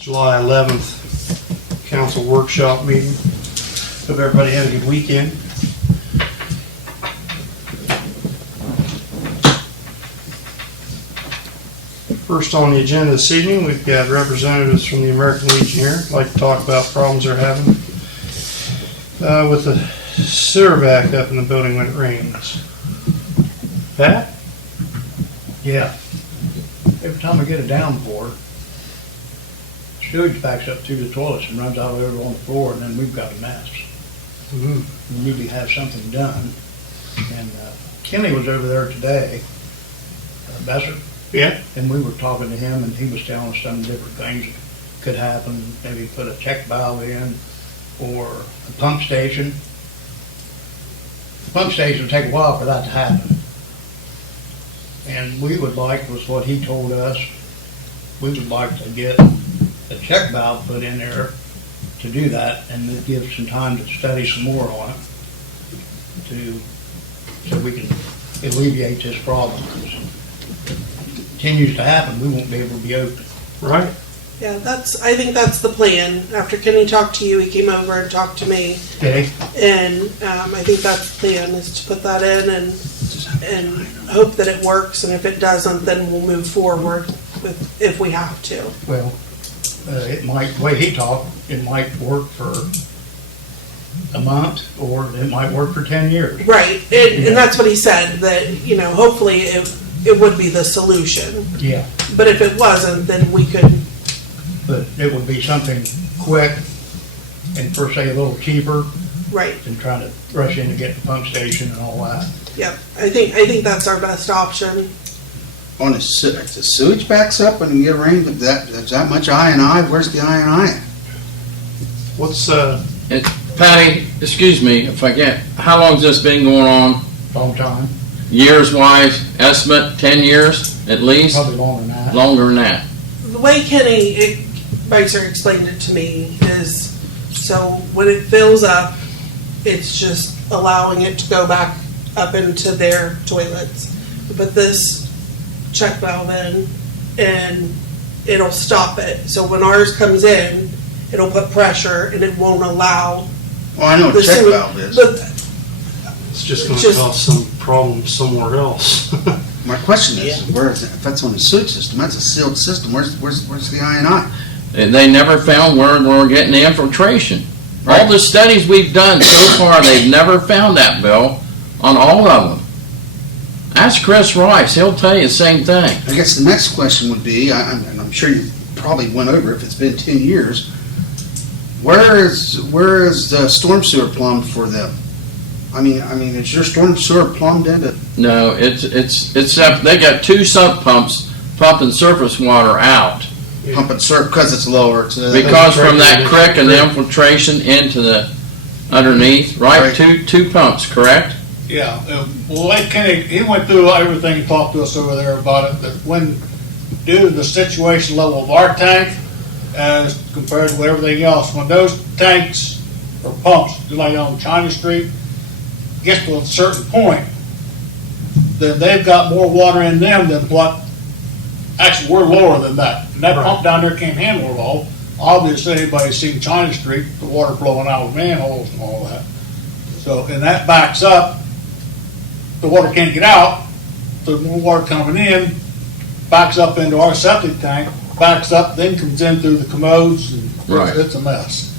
July 11th council workshop meeting. Hope everybody had a good weekend. First on the agenda this evening, we've got representatives from the American Legion here. I'd like to talk about problems they're having with the sewer backup in the building when it rains. Pat? Yeah. Every time we get a downpour, sewage backs up through the toilets and runs out over on the floor, and then we've got a mess. We need to have something done. And Kenny was over there today, Besser, Yeah. and we were talking to him, and he was telling us some different things that could happen. Maybe put a check valve in, or a pump station. The pump station would take a while for that to happen. And we would like, was what he told us, we would like to get a check valve put in there to do that, and it gives some time to study some more on it, so we can alleviate this problem. Because if it continues to happen, we won't be able to be open. Right. Yeah, I think that's the plan. After Kenny talked to you, he came over and talked to me. Okay. And I think that's the plan, is to put that in and hope that it works. And if it doesn't, then we'll move forward with, if we have to. Well, it might, the way he talked, it might work for a month, or it might work for 10 years. Right, and that's what he said, that, hopefully it would be the solution. Yeah. But if it wasn't, then we could. But it would be something quick and, per se, a little cheaper Right. than trying to rush in to get the pump station and all that. Yep, I think that's our best option. On the sewage backs up when you get rain, but there's that much I&I, where's the I&I? What's, Patty, excuse me if I get, how long's this been going on? Long time, Years wise, estimate, 10 years at least? probably longer than that. Longer than that. The way Kenny Beiser explained it to me is, so when it fills up, it's just allowing it to go back up into their toilets. Put this check valve in and it'll stop it. So when ours comes in, it'll put pressure and it won't allow. Well, I know what the a check sewer- valve is. But it's just going to Just- cause some problems somewhere else. My question is, where is it? If that's on the sewage system, that's a sealed system, where's the I&I? And they never found where we're getting the infiltration. All the studies we've done so far, they've never found that, Bill, on all of them. Ask Chris Rice, he'll tell you the same thing. I guess the next question would be, and I'm sure you probably went over if it's been 10 years, where is the storm sewer plumbed for them? I mean, is your storm sewer plumbed into? No, it's they got two sump pumps pumping surface water out. Pumping syrup because it's lower. Because from that creek and the infiltration into the underneath, right? Right. Two pumps, correct? Yeah, well, like Kenny, he went through everything, he talked to us over there about it, that when, due to the situation level of our tank, as compared to everything else, when those tanks or pumps, just like on China Street, gets to a certain point, then they've got more water in them than what, actually, we're lower than that. And that pump down there can't handle it all. Obviously, anybody's seen China Street, the water blowing out of manholes and all that. So, and that backs up, the water can't get out, so more water coming in, backs up into our septic tank, backs up, then comes in through the commodes, and Right. it's a mess.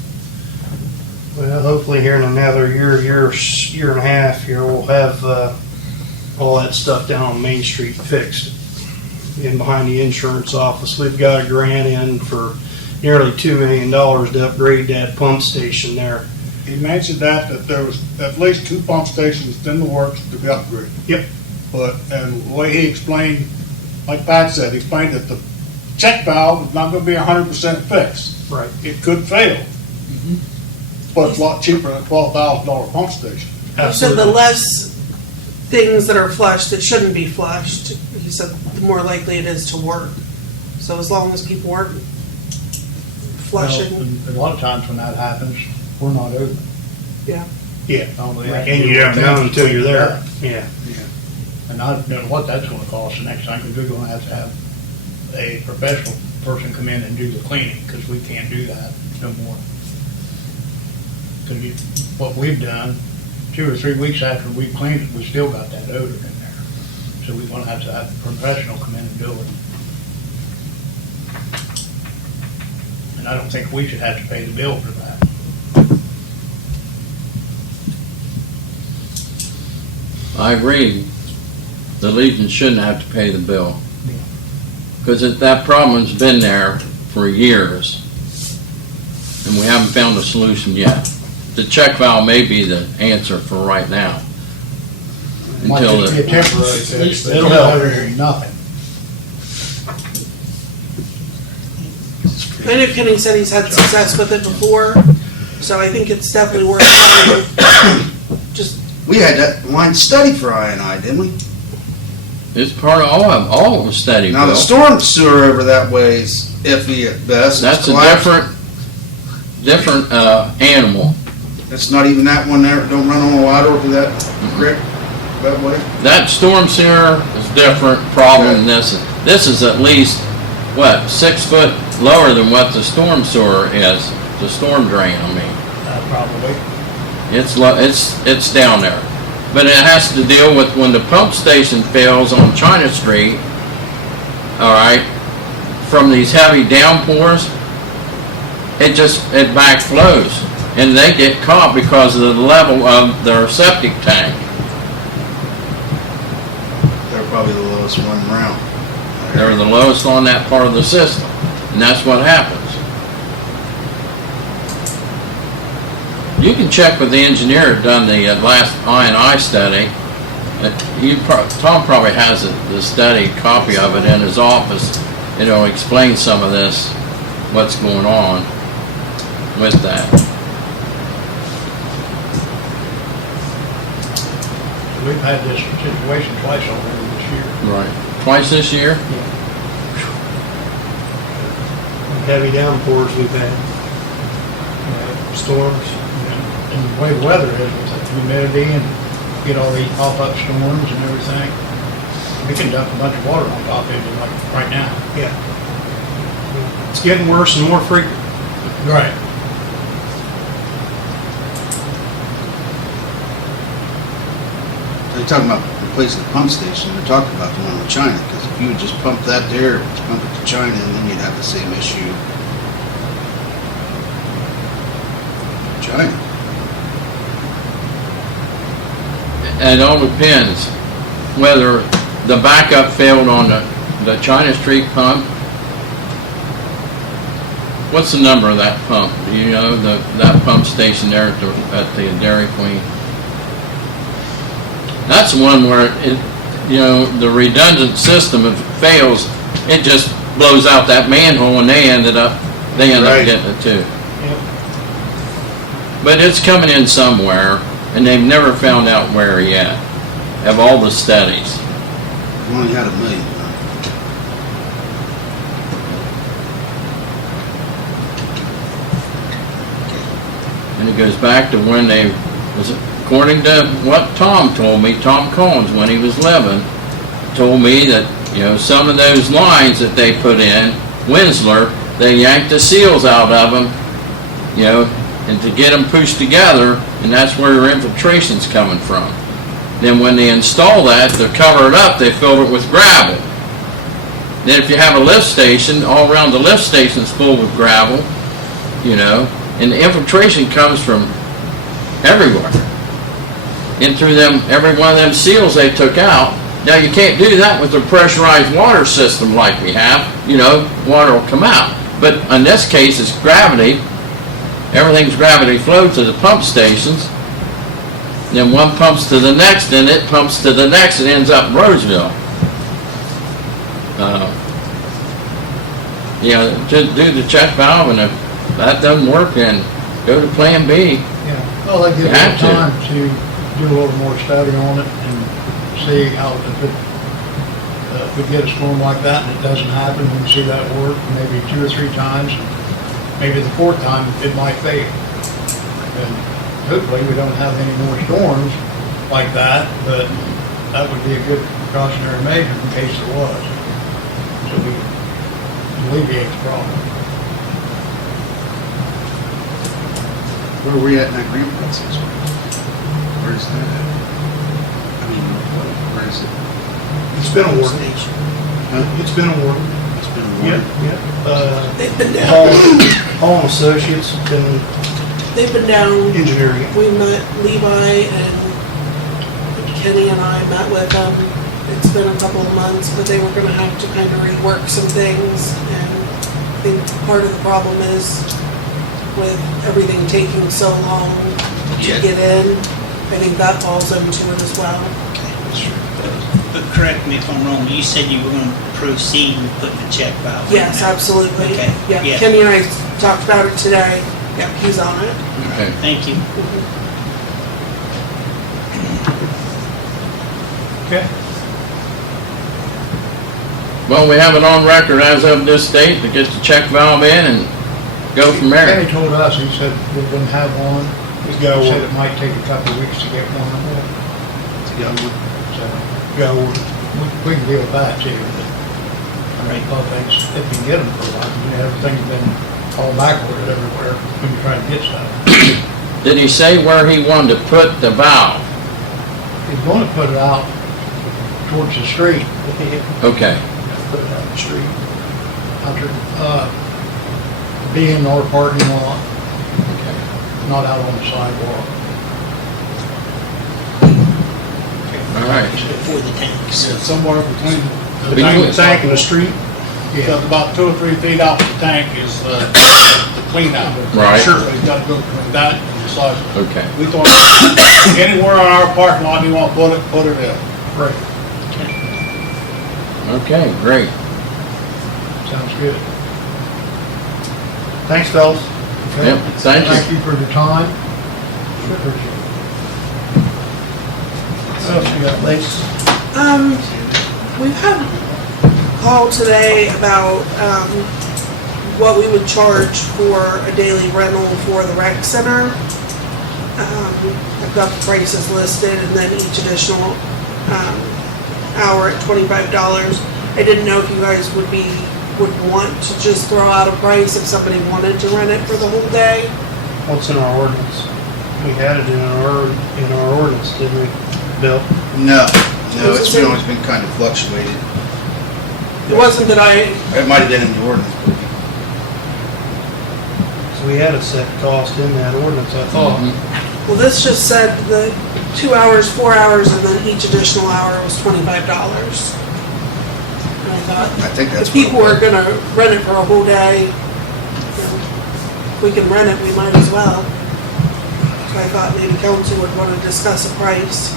Well, hopefully here in another year and a half here, we'll have all that stuff down on Main Street fixed. In behind the insurance office, we've got a grant in for nearly $2 million to upgrade that pump station there. He mentioned that there was at least 2 pump stations in the works to be upgraded. Yep. But, and the way he explained, like Pat said, he explained that the check valve is not gonna be 100% fixed. Right. It could fail. But it's a lot cheaper than a $12,000 pump station. So the less things that are flushed that shouldn't be flushed, he said, the more likely it is to work. So as long as people aren't flushing, Well, a lot of times when that happens, we're not open. yeah. Yeah. All we have to And do you don't is know until you're there. Yeah. And I don't know what that's gonna cost the next time, because we're gonna have to have a professional person come in and do the cleaning, because we can't do that no more. Because what we've done, 2 or 3 weeks after we've cleaned it, we still got that odor in there. So we want to have a professional come in and do it. And I don't think we should have to pay the bill for that. I agree. The Legion shouldn't have to pay the bill. Because that problem's been there for years. And we haven't found a solution yet. The check valve may be the answer for right now. Might Until just be a the, temporary fix, but It'll it'll help. help nothing. I know Kenny said he's had success with it before, so I think it's definitely worth trying. Just, We had that line study for I&I, didn't we? it's part of all of the study, Now, the Bill. storm sewer over that way is iffy at best. It's That's a collapsed. different animal. It's not even that one there, don't run on a water over that creek that way? That storm sewer is different problem than this. This is at least, what, 6 foot lower than what the storm sewer is, the storm drain, I mean. Probably. It's down there. But it has to deal with when the pump station fails on China Street, all right, from these heavy downpours, it backflows. And they get caught because of the level of their septic tank. They're probably the lowest one around. They're the lowest on that part of the system. And that's what happens. You can check with the engineer who done the last I&I study. Tom probably has the study copy of it in his office. It'll explain some of this, what's going on with that. We've had this situation twice already this year. Right. Twice this year? Heavy downpours we've had, storms. And the way the weather is with the humidity and get all these pop-up storms and everything, we can dump a bunch of water on top of it like right now. Yeah. It's getting worse and more frequent. Right. They're talking about replacing the pump station, they're talking about the one in China, because if you would just pump that there, pump it to China, and then you'd have the same issue. China. It all depends whether the backup failed on the China Street pump. What's the number of that pump? Do you know that pump station there at the Dairy Queen? That's the one where the redundant system, if it fails, it just blows out that manhole, and they end up Right. getting it too. Yep. But it's coming in somewhere, and they've never found out where yet, of all the studies. We only had 1 million. And it goes back to when according to what Tom told me, Tom Collins, when he was living, told me that, some of those lines that they put in, Winsler, they yanked the seals out of them, and to get them pushed together, and that's where your infiltration's coming from. Then when they install that, to cover it up, they filled it with gravel. Then if you have a lift station, all around the lift station's full with gravel, and the infiltration comes from everywhere. In through every one of them seals they took out. Now you can't do that with a pressurized water system like we have, water will come out. But in this case, it's gravity. Everything's gravity flow to the pump stations. Then one pumps to the next, then it pumps to the next, and ends up in Roseville. Just do the check valve, and if that doesn't work, then go to Plan B. Yeah. Well, they give You us have to. time to do a little more study on it and see how, if we get a storm like that and it doesn't happen, we can see that work maybe 2 or 3 times. Maybe the 4th time it might fail. And hopefully we don't have any more storms like that, but that would be a good precautionary measure in case there was. So we alleviate the problem. Where are we at in that grant process? Where's that at? I mean, where is it? It's been awarded. Huh? It's been awarded. It's been Yeah, awarded. yeah. They've been down, Hall and Associates have been they've been down. engineering it. We met Levi and Kenny and I met with them. It's been a couple of months, but they were gonna have to kind of rework some things. And I think part of the problem is with everything taking so long to Yeah. get in. I think that falls into it as well. But correct me if I'm wrong, you said you were gonna proceed with putting the check valve in Yes, now. absolutely. Okay, Yeah, yeah. Kenny and I talked about it today. Yeah, he's on it. Okay. Thank you. Okay. Well, we have it on record as of this date to get the check valve in and go from there. Kenny told us, he said we're gonna have one. He's He got said one. it might take a couple of weeks to get one, so Got one. we can deal with that too. I mean, both things, if you can get them for a while, you know, everything's been all backward everywhere when you try to get stuff. Did he say where he wanted to put the valve? He's gonna put it out towards the street, Okay. Put it out in the street. out there, be in our parking lot, not out on the sidewalk. All right. Before the tanks. Yeah, somewhere between the Between The tank and the street. Yeah, About 2 or 3 feet off the tank is the clean out. Right. Sure. So he's gotta go between that and the sidewalk. Okay. We thought anywhere on our parking lot you want to put it in. right, Okay, great. sounds good. Thanks, fellas. Okay. Yep, thank you. Thank you for the time. Appreciate it. What else you got, Lacey? We've had a call today about, what we would charge for a daily rental for the rec center. I've got the prices listed and then each additional, hour at $25. I didn't know if you guys would want to just throw out a price if somebody wanted to rent it for the whole day. What's in our ordinance? We had it in our ordinance, didn't we, Bill? No, it's been always been kind of fluctuated. It wasn't that It might have been in the ordinance, but So we had a set cost in that ordinance, I thought. well, this just said the 2 hours, 4 hours, and then each additional hour was $25. And I thought, I think that's if what it people are was. gonna rent it for a whole day, you know, if we can rent it, we might as well. So I thought maybe council would wanna discuss a price.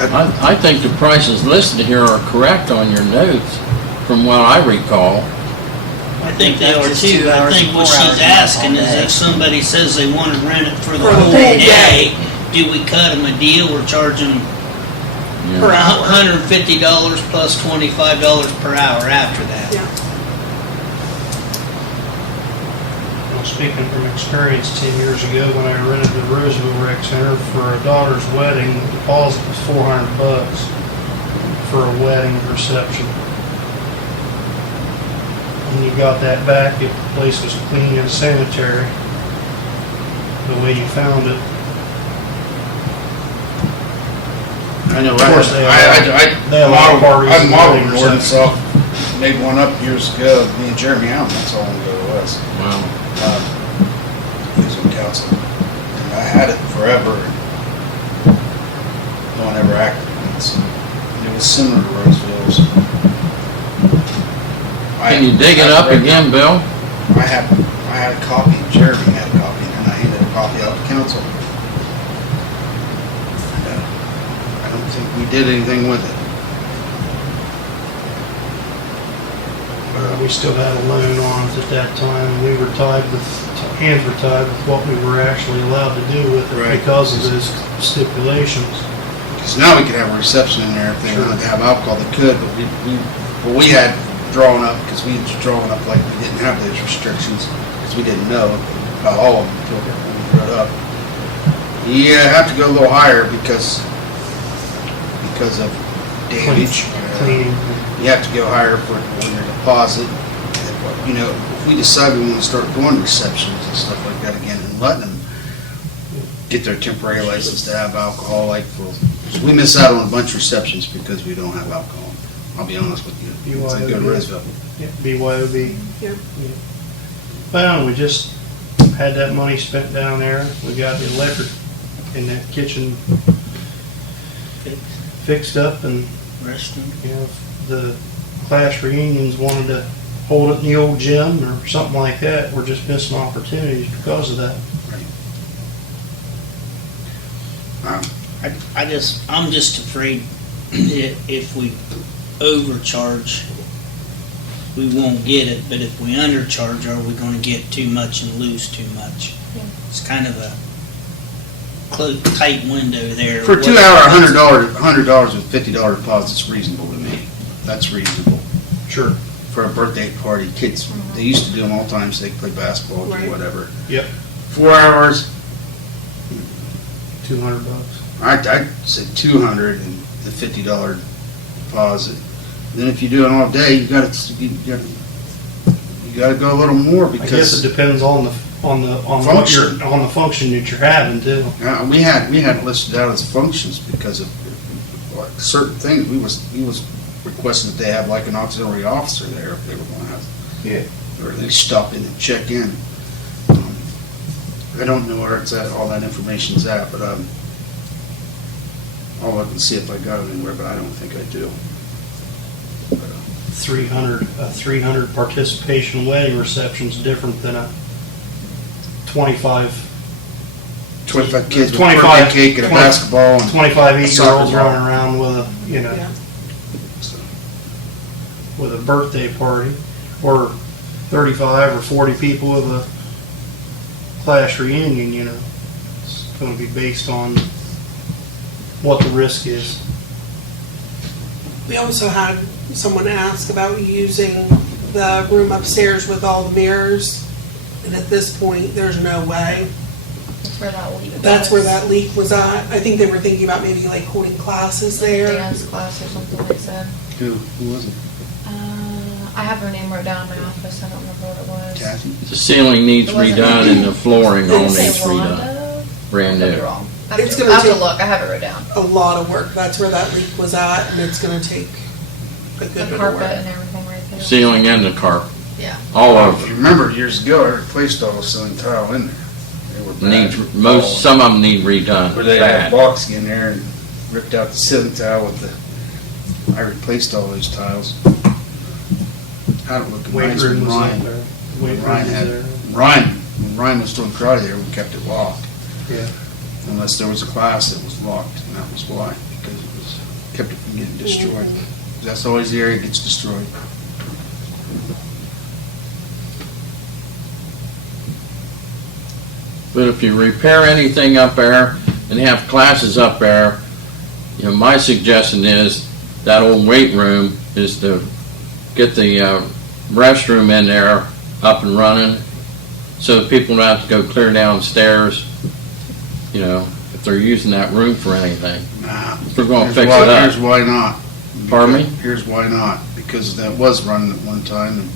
I think the prices listed here are correct on your notes, from what I recall. I think they are Just too. 2 I hours think and what 4 she's hours asking all is day. if somebody says they want to rent it for the For the whole whole day, day. do we cut them a deal or charge them Yeah. Per hour. $150 plus $25 per hour after that? Yeah. Well, speaking from experience, 10 years ago, when I rented the Roseville Rec Center for a daughter's wedding, the deposit was $400 for a wedding reception. When you got that back, if the place was clean and sanitary, the way you found it. I know, Of course, they allow I parties and modeled weddings. an ordinance off, made one up years ago, me and Jeremy Allen, that's how long ago it was. Wow. He was on council. And I had it forever. No one ever acted on it. So it was similar to Roseville's. Can you dig it up again, Bill? I had a copy, Jeremy had a copy, and I handed a copy out to council. And, I don't think we did anything with it. We still had a loan on it at that time, and we were hands were tied with what we were actually allowed to do with it Right. because of those stipulations. Because now we could have a reception in there if they Sure. wanted to have alcohol, they could, but we had drawn up, because we had drawn up like we didn't have those restrictions, because we didn't know about all of them until we brought up. You have to go a little higher because because of damage. Cleaning. You have to go higher for your deposit. You know, if we decide we want to start doing receptions and stuff like that again and letting them get their temporary license to have alcohol, like we miss out on a bunch of receptions because we don't have alcohol. I'll be honest with you. It's a good Roseville. Yeah, BYOB. Yeah. Well, we just had that money spent down there. We got the electric in that kitchen fixed up, and Resting. you know, if the class reunions wanted to hold it in the old gym or something like that, we're just missing opportunities because of that. I'm just afraid that if we overcharge, we won't get it, but if we undercharge, are we gonna get too much and lose too much? Yeah. It's kind of a tight window there. For 2 hour, $100 with $50 deposit's reasonable to me. That's reasonable. Sure. For a birthday party, kids, they used to do them all the time so they could play basketball or Right. whatever. Yep. 4 hours, $200. I'd say 200 and the $50 deposit. Then if you do it all day, you gotta go a little more I guess it because depends on what Function. on the function that you're having too. we had it listed out as functions because of like certain things. He was requesting that they have like an auxiliary officer there if they were going to have. Yeah. Or at least stop in and check in. I don't know where it's at, all that information's at, but I'll look and see if I got it anywhere, but I don't think I do. 300 participation wedding reception's different than a 25 kids with 25 birthday cake and a 20 basketball and 25 8-year-olds soccer ball. running around with a Yeah. with a birthday party, or 35 or 40 people with a class reunion. You know, it's going to be based on what the risk is. We also had someone ask about using the room upstairs with all the mirrors, and at this point, there's no way. That's where that leak was. That's where that leak was at. I think they were thinking about maybe like holding classes there. Dance class or something, they said. Who was it? I have her name wrote down in my office, I don't remember what it was. Kathy? The ceiling needs It wasn't redone me. and the flooring all Did it say needs redone. Rhonda? Brand Could be new. wrong. I It's have gonna to take- look, I have it wrote down. A lot of work. That's where that leak was at, and it's gonna take a good The bit of carpet work. and everything right there. Ceiling and the carpet, Yeah. all If over. you remember years ago, I replaced all the ceiling tile in there. They were bad. Some of them need redone. Where they had Bad. box in there and ripped out the ceiling tile with I replaced all those tiles. Had it looking Weight nice room when was up Ryan, there. Weight room Ryan was had, there. when Ryan was doing karate there, we kept it locked. Yeah. Unless there was a class that was locked, and that was why, because it was, kept it from getting destroyed. That's always the area that gets destroyed. But if you repair anything up there and have classes up there, you know, my suggestion is that old weight room is to get the restroom in there up and running so that people don't have to go clear downstairs, you know, if they're using that room for anything. Nah. If we're gonna Here's fix why- it up. Here's why not. Pardon me? Here's why not, because that was running at one time,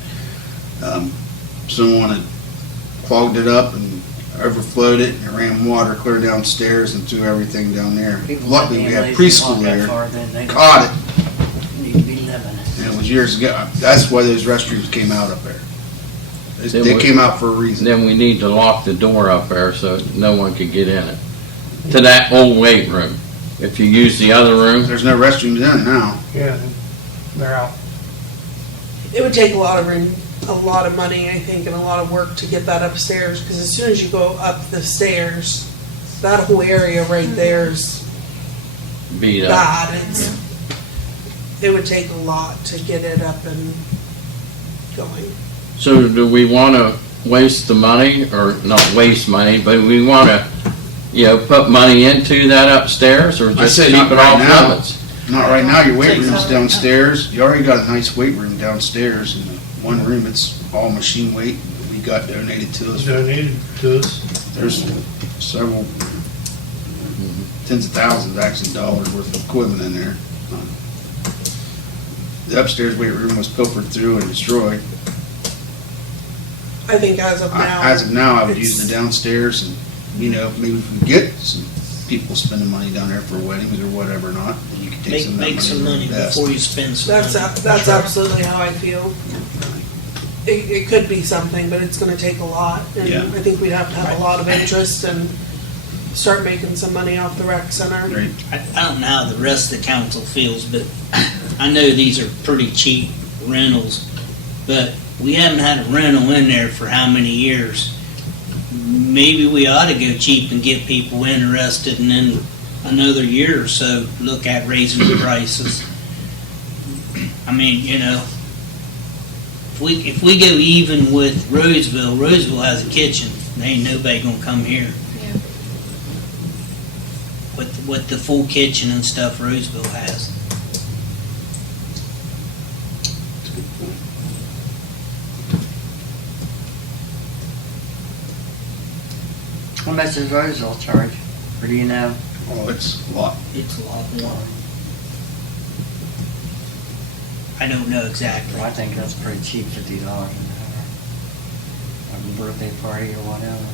and someone had clogged it up and overflowed it, and it ran water clear downstairs and threw everything down there. Luckily, we had preschool there, caught it, Need to be living and it was years ago. That's why those restrooms came out up there. They came out for a reason. Then we need to lock the door up there so no one could get in it. To that old weight room. If you use the other room, There's no restrooms in now. Yeah, they're out. It would take a lot of money, I think, and a lot of work to get that upstairs, because as soon as you go up the stairs, that whole area right there is beat up. bad. It would take a lot to get it up and going. So do we want to waste the money, or not waste money, but we want to, you know, put money into that upstairs, or I just say keep not it right off now. limits? Not right now, your weight Takes room's out. downstairs. You already got a nice weight room downstairs, and one room, it's all machine weight. We got donated to us. Donated to us. There's several tens of thousands, actually, dollars worth of equipment in there. the upstairs weight room was pilfered through and destroyed. I think as of now. As of now, I would use it's- the downstairs and, maybe if we get some people spending money down there for weddings or whatever not, then you can take some of that Make some money and invest. before you spend some money. That's absolutely how I feel. It could be something, but it's gonna take a lot, and Yeah. I think we'd have to have a lot of interest and start making some money off the rec center. Right. I don't know how the rest of the council feels, but I know these are pretty cheap rentals, but we haven't had a rental in there for how many years? Maybe we ought to go cheap and get people interested, and then another year or so, look at raising the prices. I mean, if we go even with Roseville has a kitchen, there ain't nobody gonna come here. Yeah. With the full kitchen and stuff Roseville has. How much does Roseville charge? Or do you know? Oh, it's a lot. It's a lot more. I don't know exactly. I think that's pretty cheap, $50 an hour. Or a birthday party or whatever.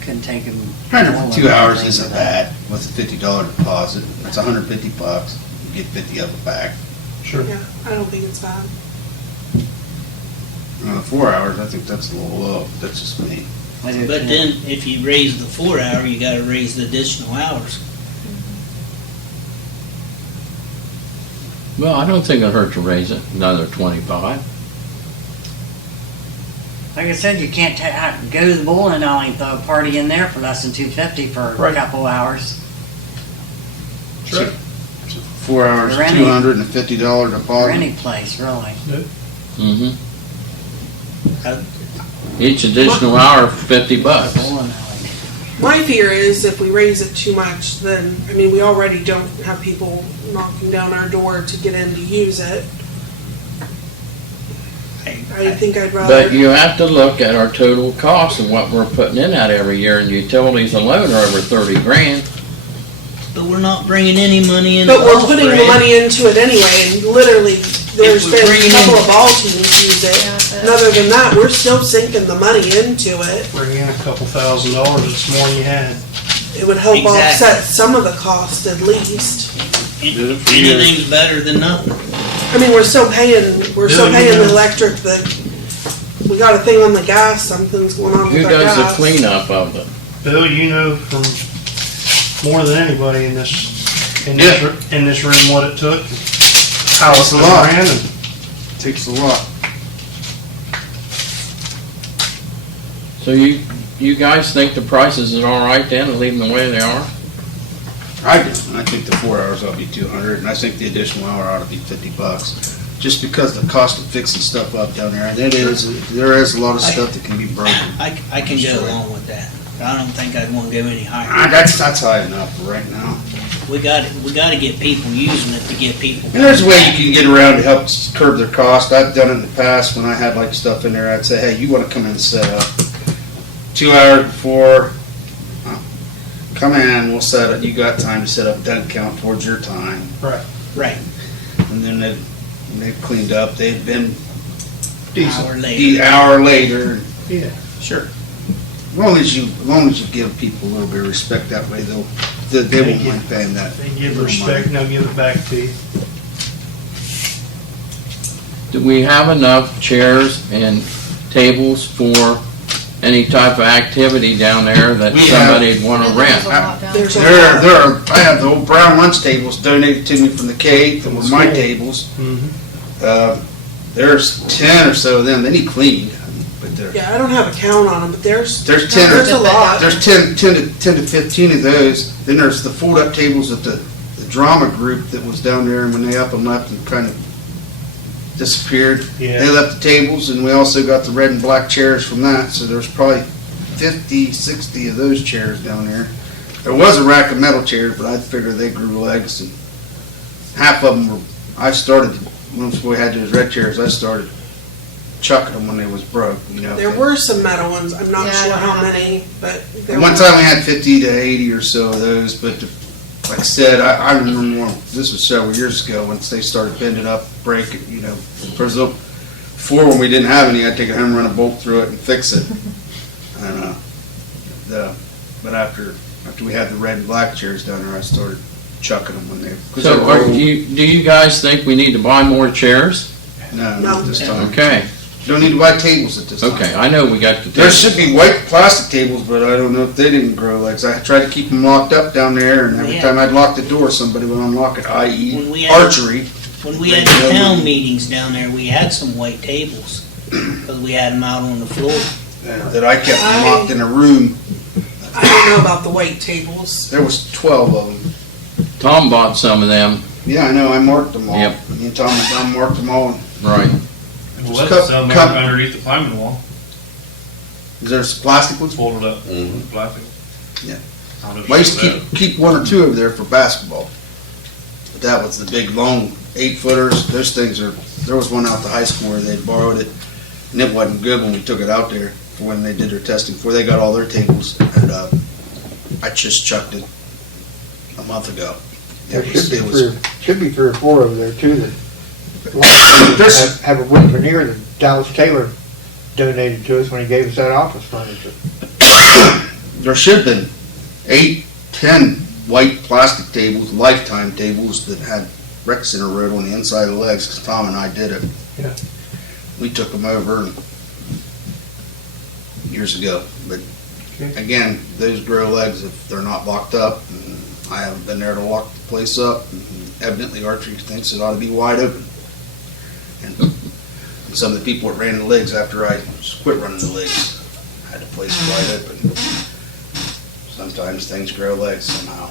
Couldn't take them. 2 hours isn't bad with a $50 deposit. That's $150. You get 50 of it back. Sure. Yeah, I don't think it's bad. 4 hours, I think that's a little low. That's just me. I do But too. then, if you raise the 4 hour, you gotta raise the additional hours. Well, I don't think it'll hurt to raise it another 25. Like I said, you can't go to the bowling alley and throw a party in there for less than $250 for a Right. couple hours. Sure. 4 hours, Or any- $250 Or deposit. any place, really. Mm-hmm. Uh, Each additional hour, $50. Bowling alley. My fear is if we raise it too much, then, I mean, we already don't have people knocking down our door to get in to use it. I think I'd rather. But you have to look at our total cost and what we're putting in that every year, and utilities alone are over 30 grand. But we're not bringing any money in. But we're putting the money into it anyway, and literally, there's we're been a bringing couple in- of ball teams use it. Yeah, but- And other than that, we're still sinking the money into it. Bring in a couple $1,000, it's more than you had. It would help Exactly. offset some of the cost at least. Anything's better than nothing. I mean, we're still paying Yeah. the electric, we got a thing on the gas, something's going on Who with our does the gas. cleanup of it? Bill, you know from more than anybody in this Yeah. in this room what it took. How It's it a lot. ran and Takes a lot. So you guys think the prices are all right then, and leave them the way they are? I do. I think the 4 hours ought to be 200, and I think the additional hour ought to be $50. Just because the cost of fixing stuff up down there, and there is a lot of stuff that can be broken. I can go along with that. I don't think I'd wanna go any higher. That's high enough for right now. We gotta get people using it to get people. And there's a way you can get around to help curb their cost. I've done it in the past when I had like stuff in there. I'd say, hey, you want to come in and set up 2 hours before. Come in, we'll set it. You got time to set up. Doesn't count towards your time. Right, And then when they cleaned up, they'd been hour the later. hour later. yeah. Sure. As long as you give people a little bit of respect that way, they won't mind paying that. They give little respect money. and they'll give it back to you. Do we have enough chairs and tables for any type of activity down there that We have- somebody'd want to There's rent? a lot down There's a there. I have the old brown lunch tables donated to me from the Cape that were my tables. Mm-hmm. There's 10 or so of them. They need cleaned, but they're. Yeah, I don't have a count on them, but there's 10 there's a lot. There's 10 to 15 of those. Then there's the fold-up tables that the drama group that was down there, and when they up and left and kind of disappeared. Yeah. They left the tables, and we also got the red and black chairs from that, so there's probably 50, 60 of those chairs down there. There was a rack of metal chairs, but I figured they grew legs, and half of them were, I started, once we had those red chairs, I started chucking them when they was broke, you know. There were some metal ones, I'm not Yeah, I sure don't how have many, but there One were. time we had 50 to 80 or so of those, but like I said, I remember this was several years ago, once they started bending up, breaking, before when we didn't have any, I'd take it home, run a bolt through it and fix it. And, but after we had the red and black chairs down there, I started chucking them when they. So do you guys think we need to buy more chairs? No, No. not this time. Okay, Don't need to buy tables at this time. okay, I know we got the. There should be white plastic tables, but I don't know if they didn't grow legs. I tried to keep them locked up down there, and every Yeah. time I'd lock the door, somebody would unlock it, When i.e. we had- archery. When we had the town meetings down there, we had some white tables, because we had them out on the floor. That I kept locked in a room. I don't know about the white tables. There was 12 of them. Tom bought some of them, Yeah, I know, I marked them all. Yep. Me and Tom marked them all. right. We'll let Cup- some cup- underneath the climbing wall, Is there some plastic ones? folded up, Mhm. plastic. Yeah. I don't know if I used to you know keep one or two over there for basketball. But that was the big, long 8-footers. Those things there was one out at the high school where they borrowed it, and it wasn't good when we took it out there for when they did their testing, before they got all their tables. And I just chucked it a month ago. There It was, should be three or four over there too that There's- have a wood veneer that Dallas Taylor donated to us when he gave us that office furniture. there should have been 8, 10 white plastic tables, lifetime tables that had rec center wrote on the inside of the legs, because Tom and I did it. Yeah. We took them over years ago, but Okay. again, those grow legs, if they're not locked up, and I haven't been there to lock the place up, and evidently archery thinks it ought to be wide open. And some of the people that ran the legs after I quit running the legs had the place wide open. Sometimes things grow legs somehow.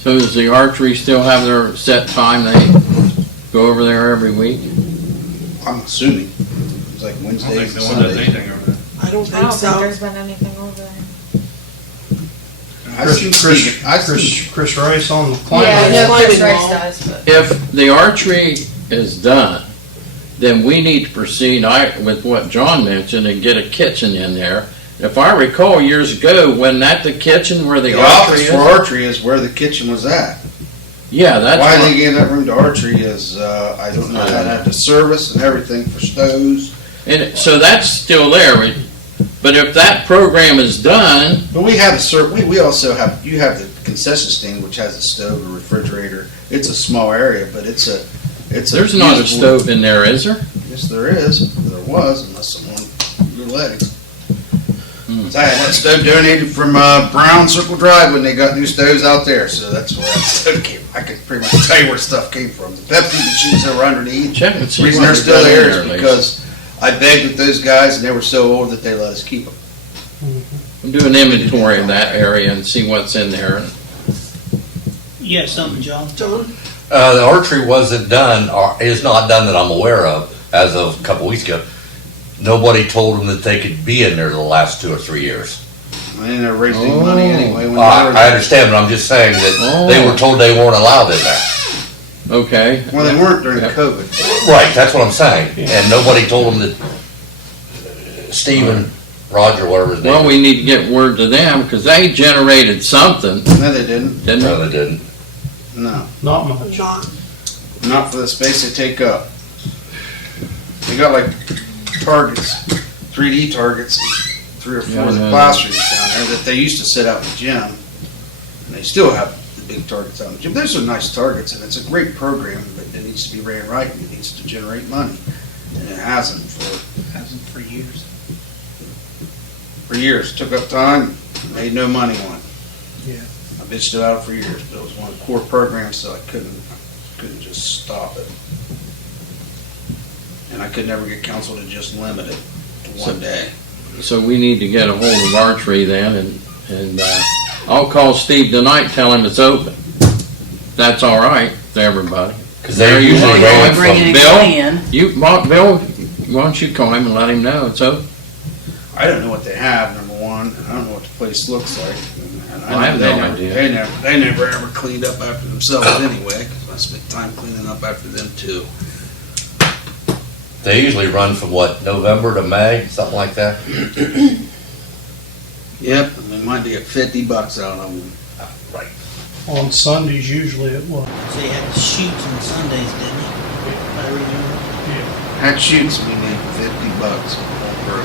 So does the archery still have their set time? They go over there every week? I'm assuming. It's like I don't Wednesdays think and no one does Sundays. anything over there. I don't I think don't think so. there's been anything over there. I seen Chris Rice on the climbing Yeah, I wall. know Chris climbing Rice wall. does, but. If the archery is done, then we need to proceed with what John mentioned and get a kitchen in there. If I recall years ago, wasn't that the kitchen where the The archery office is? for archery is where the kitchen was at. Yeah, that's Why they what, gave that room to archery is, I don't know, that had the service and everything for stoves. and so that's still there. But if that program is done, But we have we also have, you have the concession stand, which has a stove, a refrigerator. It's a small area, but it's a there's not a usable- stove in there, is there? Yes, there is. There was, unless someone your legs. I had that stove donated from Brown Circle Drive when they got new stoves out there, so that's where that stove came. I can pretty much tell you where stuff came from. The Pepsi machines that were underneath. Check and The see reason what they're we still got in there there, is Lisa. because I begged with those guys, and they were so old that they let us keep them. Do an inventory of that area and see what's in there. You have something, John? John? The archery wasn't done, or is not done that I'm aware of, as of a couple weeks ago. Nobody told them that they could be in there the last 2 or 3 years. I didn't ever raise any money anyway. When they were I understand, but I'm just saying that they were told they weren't allowed in there. Okay. Well, they weren't during Yeah. COVID. Right, that's what I'm saying. And nobody told them that Stephen, Roger, whatever his name Well, is. we need to get word to them because they generated something, No, they didn't. didn't No, they? they didn't. No, Not much. Not. not for the space they take up. They got like targets, 3D targets, 3 or 4 Yeah, I of the know. classrooms down there that they used to set out in the gym. And they still have the big targets out in the gym. Those are nice targets, and it's a great program, but it needs to be ran right, and it needs to generate money. And it hasn't Hasn't for years. for years. Took up time, made no money on it. Yeah. I bitched it out for years, but it was one of the core programs, so I couldn't just stop it. And I could never get council to just limit it to one day. So we need to get a hold of archery then and I'll call Steve tonight, tell him it's open. That's all right to everybody. Because they usually Bill, ran from, Bill, why don't you call him and let him know it's open? I don't know what they have, number one. I don't know what the place looks like. And I have they no never- idea. They never ever cleaned up after themselves anyway, because I spent time cleaning up after them too. they usually run from what, November to May, something like that? Yep, and then might be at $50 out of them. Right. On Sundays, usually it was. So they had the shoots on Sundays, didn't they? If I remember. Hat shoots, we made $50 per.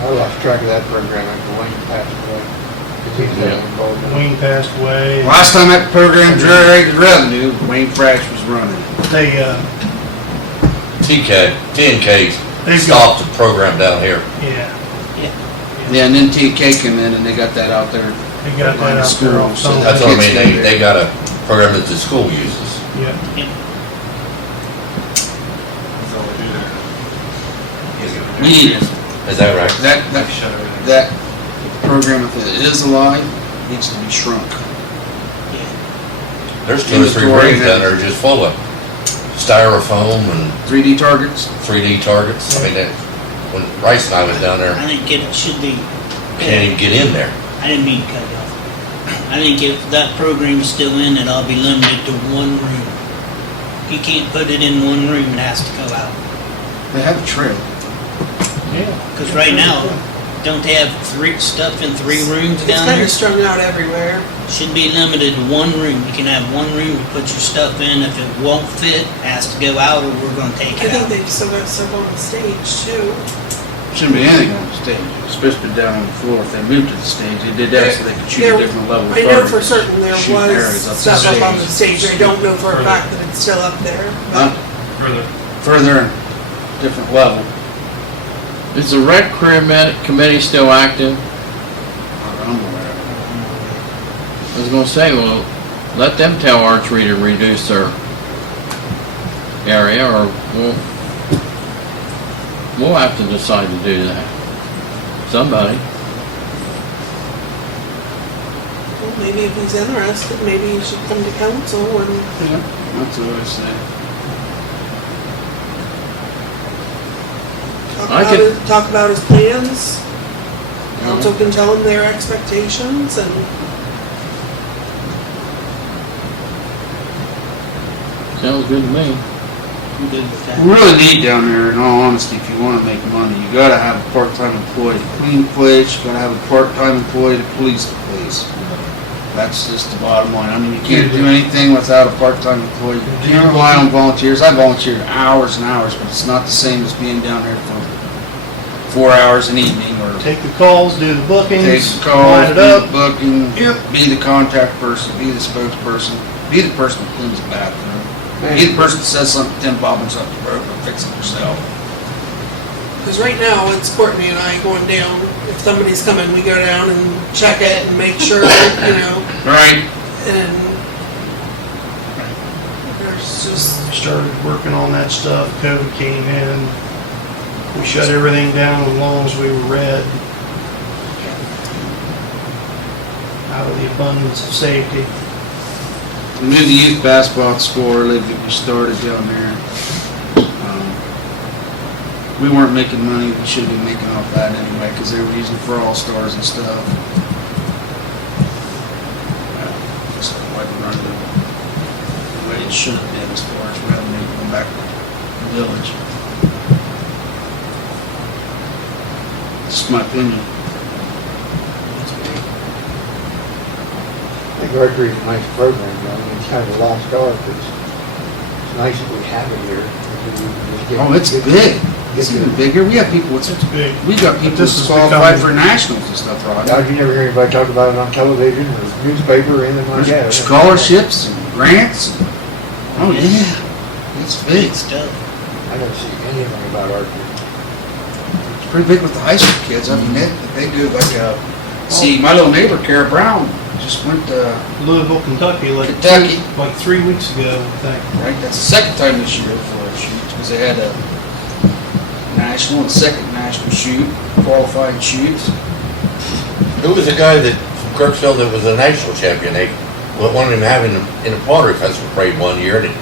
I lost track of that program after Wayne passed away. 'Cause he's involved in it. Wayne passed away. Last time that program generated revenue, Wayne Frash was running it. They, TNK's they've got, stopped the program down here. yeah, Yeah, and then TK came in and they got that out there. they got that out there on So Sunday. That's what I mean, Kids go they got a program that the school uses. Yeah. That's all they do there. We need Is that right? They shut everything. that program, if it is alive, needs to be shrunk. There's 2 or 3 Inventory rooms down there just full of styrofoam and 3D targets. 3D targets. I mean, when Rice and I was down there, I think it should be, can't even get in there. I didn't mean to cut you off. I think if that program's still in, it ought to be limited to one room. You can't put it in one room, it has to go out. They have a trail. Because right now, don't they have stuff in 3 rooms It's down kind there? of strung out everywhere. Should be limited to one room. You can have one room to put your stuff in. If it won't fit, it has to go out or we're gonna take I it think out. they've still got stuff on the stage too. Shouldn't be anything on the stage. It's supposed to be down on the floor. If they moved to the stage, they did that so they could shoot a different level of I know for target. certain there Shoot arrows was up the stuff up on the stage. stage. I don't know for a fact that it's still up there. Huh? Further. Further and different level. Is the rec committee still active? I'm aware of I was gonna say, well, let them tell archery to reduce their area, or we'll have to decide to do that. Somebody. Well, maybe if he's interested, maybe he should come to council and it. That's what I say. talk about his plans. Council can tell him their expectations and Sounds good to me. I'm good with that. We really need down there, in all honesty, if you want to make money, you gotta have a part-time employee to clean the place, you gotta have a part-time employee to police the place. That's just the bottom line. I mean, you can't do anything without a part-time employee. You can't rely on volunteers. I volunteered hours and hours, but it's not the same as being down there for 4 hours an evening or Take the calls, do the bookings, take the line call, it do the up. booking, Yep. be the contact person, be the spokesperson, be the person that cleans the bathroom, be the person that says something, Tim Bobbins up the road, or fix it yourself. because right now it's Courtney and I going down. If somebody's coming, we go down and check it and make sure, Right. and there's just Started working on that stuff, COVID came in. We shut everything down as long as we were red. Out of the abundance of safety. We knew the youth basketball score league that we started down there. We weren't making money, we should have been making off that anyway, because they were using it for all-stars and stuff. Just wasn't running the way it should have been as far as revenue going back to the village. Just my opinion. I think archery is a nice program, though. I mean, it's kind of a lost art, but it's nice that we have it here. because we can just get- Oh, it's get- big. get It's the- even bigger. We have people, It's big. we got people this that's is qualified becoming- for nationals and stuff, Rod. Now, you never hear anybody talk about it on television or newspaper or anything like that. There's scholarships and grants. Oh, yeah. It's big. Big stuff. I never see anything about archery. It's pretty big with the high school kids. I mean, they do like, see, my little neighbor, Kara Brown, just went to, Louisville, Kentucky, Kentucky. like 3 weeks ago, I think. right, that's the second time this year for a shoot, because they had a national and second national shoot, qualifying shoots. Who was the guy that, from Crooksville, that was a national champion? They wanted him to have him in a pottery festival parade one year, and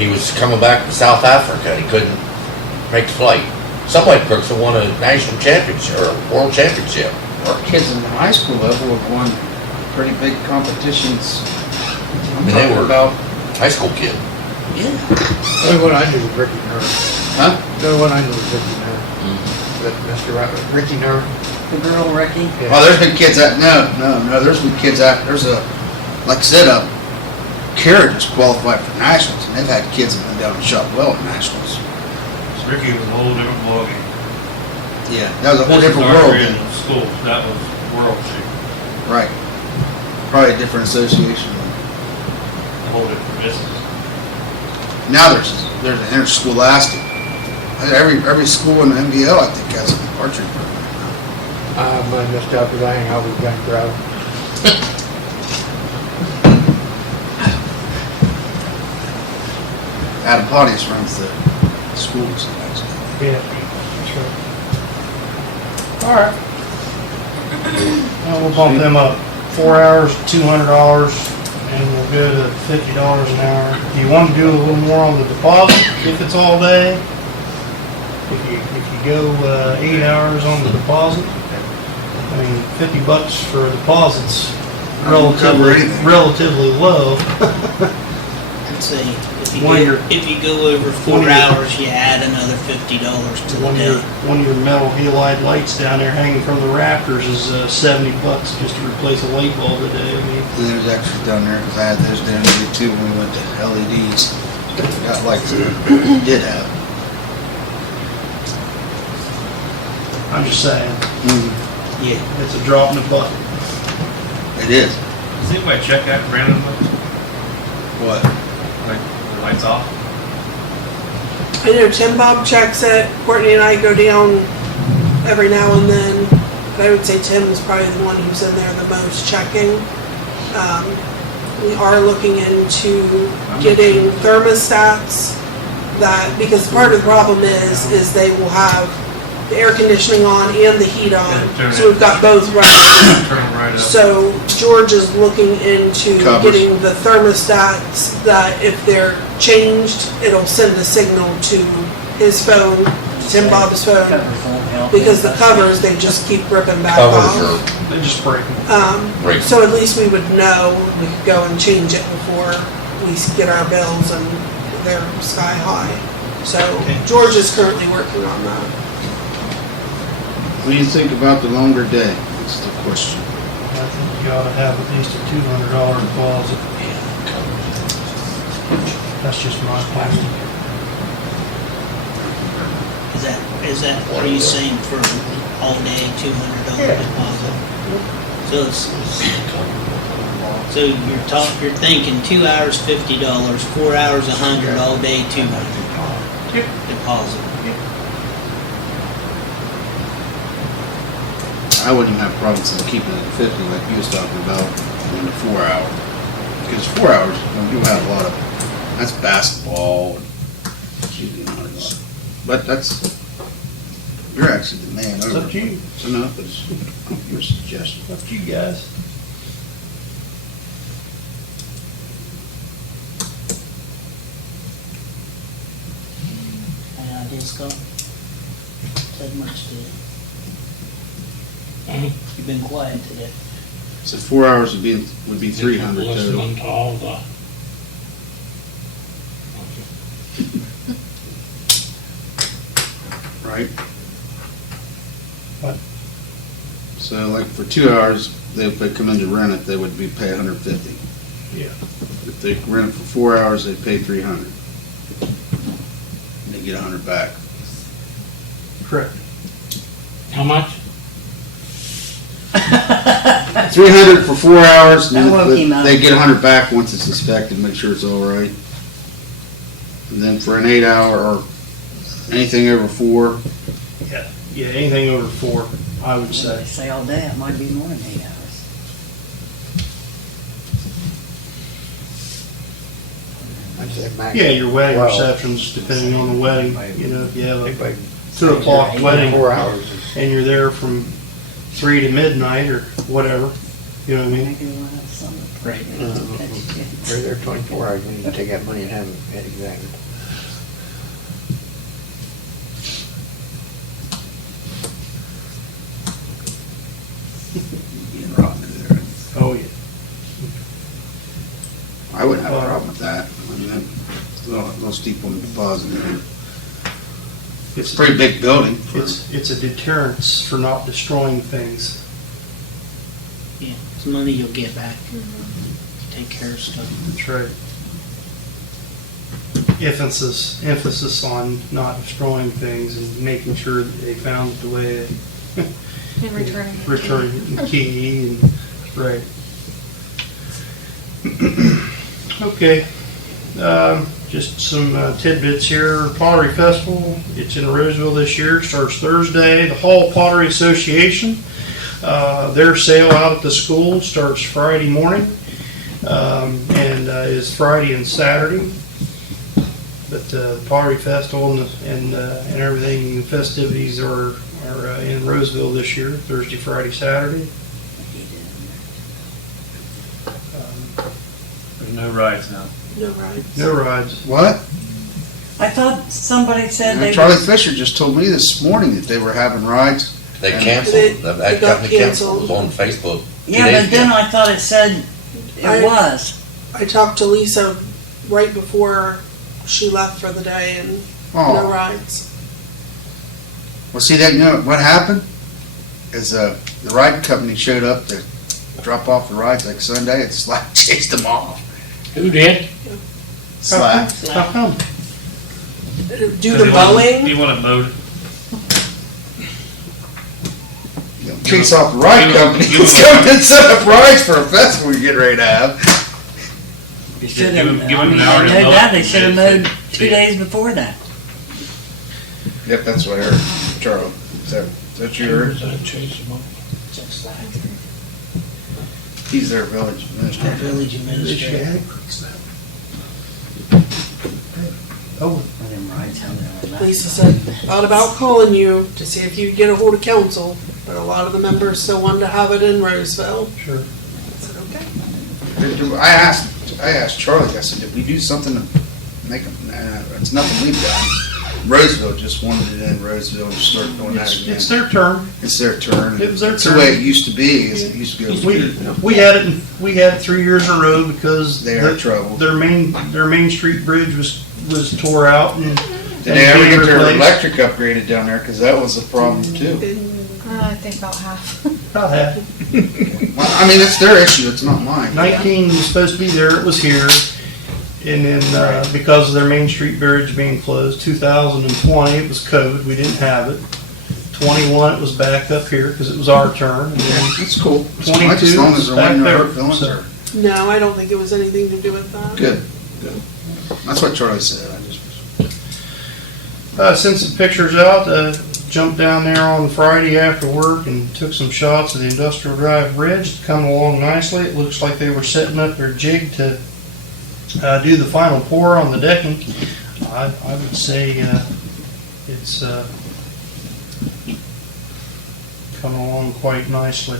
he was coming back from South Africa, and he couldn't make the flight. Somebody in Crooksville won a national championship, or a world championship. Our kids in the high school level have won pretty big competitions. I'm And they talking were- about, High school kid. yeah. The only one I knew was Ricky Nern. Huh? The only one I knew was Ricky Nern. That Mr. Ricky Nern. The girl, Ricky? Well, there's been kids that, no, there's been kids that, there's a, like I said, Carrot is qualified for nationals, and they've had kids that went down and shot well at nationals. Ricky was a whole different ballgame. Yeah, that was a whole This is different our world grade then. of School, that was world shape, Right. Probably a different association. a whole different business. Now there's an interscholastic. Every school in the MVL, I think, has an archery program now. I might messed up because I hang out with gun crowd. Adam Pontius runs the schools. Yeah, that's right. All right. Well, we'll bump them up. 4 hours, $200, and we'll go to $50 an hour. Do you want to do a little more on the deposit if it's all day? If you go 8 hours on the deposit, I mean, $50 for deposits Cover anything. relatively low. I'd say if One of your- if you go over 4 one of your- hours, you add another $50 to the day. One of your metal halide lights down there hanging from the rafters is $70 just to replace a light bulb a day. I mean, And there's extras down there, because I had those down there too when we went to LEDs. Got lights that we did have. I'm just saying, Yeah. it's a drop in the bucket. It is. Does anybody check that randomly, What? like the lights off? I know Tim Bob checks it, Courtney and I go down every now and then, but I would say Tim is probably the one who's in there the most checking. We are looking into getting thermostats that, because part of the problem is they will have the air conditioning on and the heat on, so we've got both running. Turn them right up. So George is looking into Covers. getting the thermostats that if they're changed, it'll send a signal to his phone, Tim Bob's phone, Covers won't help. because the covers, they just keep ripping back Covers off. are They just break them. Right. So at least we would know, we could go and change it before we get our bills and they're sky high. So George is currently working on that. What do you think about the longer day? That's the question. I think you ought to have at least a $200 deposit. That's just my opinion. Is that, what are you saying for all day, $200 deposit? So you're thinking 2 hours, $50, 4 hours, $100, all day, $200 deposit. I wouldn't have problems in keeping it at 50 like you was talking about in the 4 hour. Because 4 hours, you have a lot of, that's basketball and shooting and all that. But you're actually the man It's over. up to you. It's enough, it's your suggestion. Up to you guys. Any ideas, Scott? Said much to it. You've been quiet today. So 4 hours would be 300 total. Listening to all the. Right? What? So like for 2 hours, if they come in to rent it, they would pay 150. Yeah. If they rent it for 4 hours, they pay 300. They get 100 back. Correct. How much? 300 for 4 hours, and That woke him then up. they get 100 back once it's inspected, make sure it's all right. And then for an 8 hour or anything over 4, Yeah, anything over 4, I would They say. say all day, it might be more than 8 hours. I'd say max. Yeah, your wedding 12. receptions, depending on the wedding, you know, if you have a Anybody- 2 o'clock wedding 4 hours is. and you're there from 3 to midnight or whatever, you know what I mean? Maybe we'll have some. Right. They're there 24 hours, you need to take that money and have it examined. being rotten there. Oh, yeah. I wouldn't have a problem with that. I mean, a little steep on the deposit. It's a pretty big building. It's a deterrence for not destroying things. Yeah, it's money you'll get back. Take care of stuff. That's right. Emphasis on not destroying things and making sure that they found the way And returning the key. returning the key and, right. Okay, just some tidbits here. Pottery Festival, it's in Roseville this year, starts Thursday. The Hall Pottery Association, their sale out at the school starts Friday morning, and is Friday and Saturday. But the Pottery Festival and everything, the festivities are in Roseville this year, Thursday, Friday, Saturday. There's no rides now. No rides. No rides. What? I thought somebody said they. Charlie Fisher just told me this morning that they were having rides. They And- canceled, They- that they got company canceled, it was on Facebook. 2 Yeah, days but then ago. I thought it said I- it was. I talked to Lisa right before she left for the day, and no Oh, rides. well, see that, you know, what happened is, the ride company showed up to drop off the rides like Sunday, and Slack chased them off. Who did? Slack. How come? Due to mowing, You want it mowed? Chase off the ride You- company, you- it's coming and set up rides for a festival you're getting ready to have. They Give should him- have, give I him mean, an hour I to know mow that, it. they should have Yeah, mowed it's- 2 days before that. Yep, that's what I heard, Charlie. Is that you heard? Chase them up. He's their village administrator. Village administrator. Oh, Well, them rides, how they were Lisa said, thought about calling you to see if you could get a hold of council, but a lot of the members still wanted to have it in Roseville. sure. I said, okay. I asked Charlie, I said, did we do something to make them, it's nothing we've done. Roseville just wanted it in Roseville and start doing that again. It's their turn. It's their turn. It was their It's the way turn. it used to be, is it used to go. We had it 3 years in a row because They are in trouble. their main street bridge was tore out and. Did they ever and get their replaced. electric upgraded down there? Cause that was a problem too. I think about half. About half. Well, I mean, it's their issue, it's not mine. 19 was supposed to be there, it was here. And then, because of their Main Street Bridge being closed, 2020, it was COVID, we didn't have it. 21, it was back up here, because it was our turn. And then It's cool. It's fine, 22 as long as is they're back winning their there, hurt feelings. so. No, I don't think it was anything to do with that. Good, good. That's what Charlie said, I just. Sent some pictures out, jumped down there on Friday after work and took some shots of the Industrial Drive Bridge. It's coming along nicely. It looks like they were setting up their jig to do the final pour on the decking. I would say it's coming along quite nicely.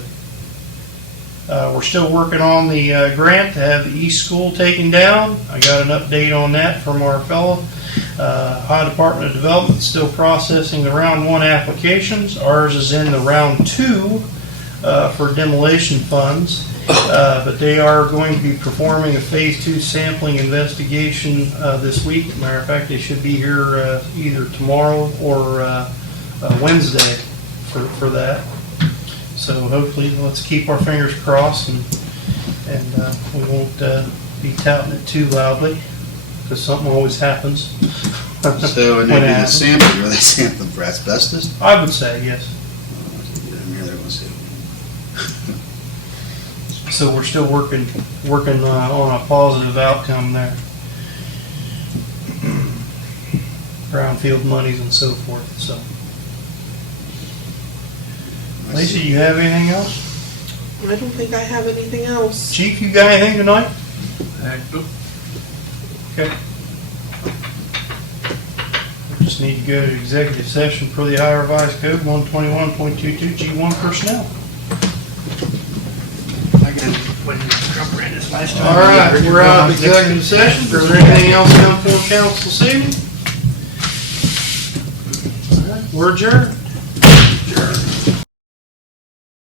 We're still working on the grant to have the East School taken down. I got an update on that from our fellow. Ohio Department of Development still processing the round 1 applications. Ours is in the round 2 for demolition funds. But they are going to be performing a phase 2 sampling investigation this week. Matter of fact, they should be here either tomorrow or Wednesday for that. So hopefully, let's keep our fingers crossed and we won't be touting it too loudly because something always happens. So, and they when do it the happens. sampling, are they sampling for asbestos? I would say yes. So we're still working on a positive outcome there. Brownfield monies and so forth, so. Lisa, you have anything else? I don't think I have anything else. Chief, you got anything tonight? Okay. We just need to go to executive session per the Ohio Revised Code 121.22 G1 personnel. All right, we're out of executive session. Is there anything else to come before council this evening? All right, we're adjourned.